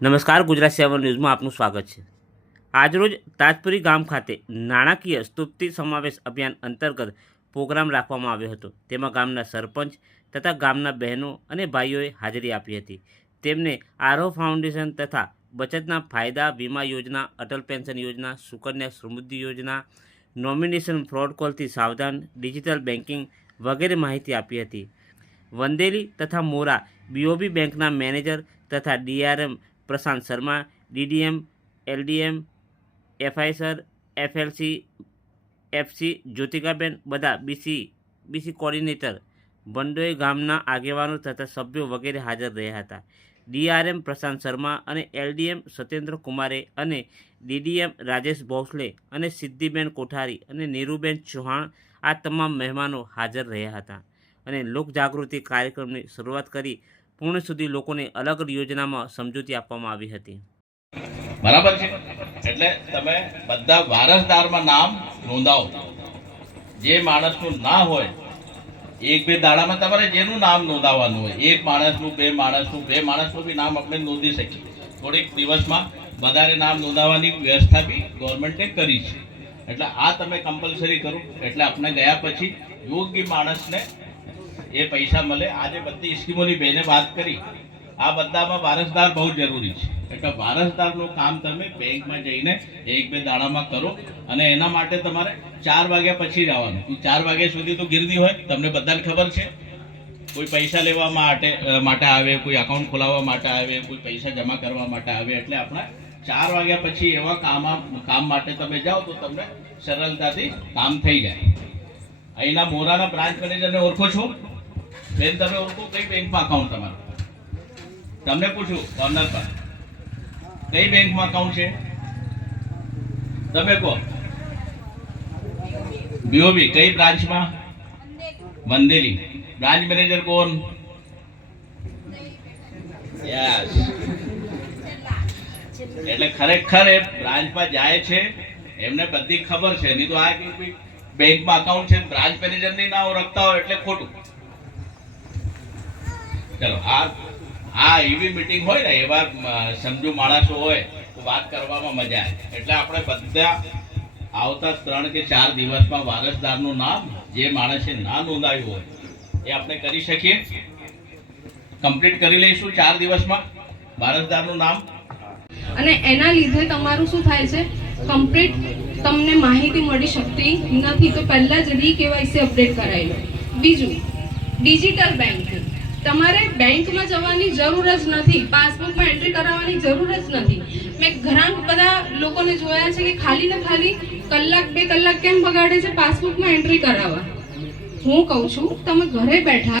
નમસ્કાર, ગુજરાત સેવન ન્યૂઝમાં આપનું સ્વાગત છે. આજરોજ તાજપુરી ગામ ખાતે નાણાકીય સ્તુપ્તિ સમાવેશ અભિયાન અંતર્ગત પ્રોગ્રામ રાખવામાં આવ્યો હતો. તેમાં ગામના સરપંચ તથા ગામના બહેનો અને ભાઈઓએ હાજરી આપી હતી. તેમને આરો ફાઉન્ડેશન તથા બચતના ફાયદા વીમા યોજના, અટલ પેન્શન યોજના, સુકન્યા સમૃદ્ધિ યોજના, નોમિનેશન ફ્રોડ કોલથી સાવધાન, ડિજિટલ બેન્કિંગ વગેરે માહિતી આપી હતી. વંદેલી તથા મોરા બીઓબી બેંકના મેનેજર તથા DRM Prashant Sharma, DDM, LDM એફઆઈસર FLC, FC, જ્યોતિકાબેન બધા બીસી બીસી કોર્ડિનેટર બંડોઈ ગામના આગેવાનો તથા સભ્યો વગેરે હાજર રહ્યા હતા. ડીઆરએમ પ્રશાંત શર્મા અને એલડીએમ સત્યેન્દ્ર કુમારે અને ડીડીએમ રાજેશ ભોસલે અને સિદ્ધિબેન કોઠારી અને નીરુબેન ચૌહાણ આ તમામ મહેમાનો હાજર રહ્યા હતા. અને લોકજાગૃતિ કાર્યક્રમની શરૂઆત કરી પૂર્ણ સુધી લોકોને અલગ યોજનામાં સમજૂતી આપવામાં આવી હતી. બરાબર છે? એટલે તમે બધા વારસદારમાં નામ નોંધાવો. જે માણસનું ના હોય, એક બે દાડામાં તમારે જેનું નામ નોંધાવવાનું હોય, એક માણસનું, બે માણસનું બે માણસનું બી નામ આપણે નોંધી શકીએ. થોડીક દિવસમાં વધારે નામ નોંધાવવાની વ્યવસ્થા બી ગવર્મેન્ટે કરી છે. એટલે આ તમે કમ્પલસરી કરો. એટલે આપણે ગયા પછી યોગ્ય માણસને એ પૈસા મળે. આજે બધી સ્કીમોની બેને વાત કરી. આ બધામાં વારસદાર બહુ જરૂરી છે. એટલે વારસદારનું કામ તમે બેંકમાં જઈને એક બે દાડામાં કરો અને એના માટે તમારે ચાર વાગ્યા પછી જ આવવાનું. ચાર વાગ્યા સુધી તો ગીરદી હોય, તમને બધાને ખબર છે. કોઈ પૈસા લેવા માટે માટે આવે, કોઈ અકાઉન્ટ ખોલાવવા માટે આવે, કોઈ પૈસા જમા કરવા માટે આવે. એટલે આપણે ચાર વાગ્યા પછી એવા કામ કામ માટે તમે જાઓ તો તમને સરળતાથી કામ થઈ જાય. અહીંના મોરાના બ્રાન્ચ મેનેજરને ઓળખો છો? બેન, તમે ઓળખો કઈ બેંકમાં અકાઉન્ટ તમારું? તમને પૂછું કોર્નર પર. કઈ બેંકમાં અકાઉન્ટ છે? તમે કહો. બીઓબી કઈ બ્રાન્ચમાં? મંદેલી બ્રાન્ચ મેનેજર કોણ? યસ. એટલે ખરેખર એ બ્રાન્ચમાં જાય છે, એમને બધી ખબર છે. નહીં તો આ બેંકમાં અકાઉન્ટ છે, બ્રાન્ચ મેનેજરની ના ઓળખતા હોય એટલે ખોટું. ચલો આ આ એવી મીટિંગ હોય ને, એવા સમજુ માણસો હોય, તો વાત કરવામાં મજા આવે. એટલે આપણે બધા આવતા ત્રણ કે ચાર દિવસમાં વારસદારનું નામ, જે માણસે ના નોંધાયું હોય, એ આપણે કરી શકીએ. કમ્પ્લીટ કરી લઈશું ચાર દિવસમાં વારસદારનું નામ. અને એના લીધે તમારું શું થાય છે? કમ્પ્લીટ તમને માહિતી મળી શકતી નથી, તો પહેલા જ રી કેવાયસી અપડેટ કરાવી લો. બીજું ડિજિટલ બેન્કિંગ તમારે બેંકમાં જવાની જરૂર જ નથી, પાસબુકમાં એન્ટ્રી કરાવવાની જરૂર જ નથી. મેં ઘણા બધા લોકોને જોયા છે કે ખાલી ને ખાલી કલાક બે કલાક કેમ બગાડે છે પાસબુકમાં એન્ટ્રી કરાવવા? હું કહું છું, તમે ઘરે બેઠા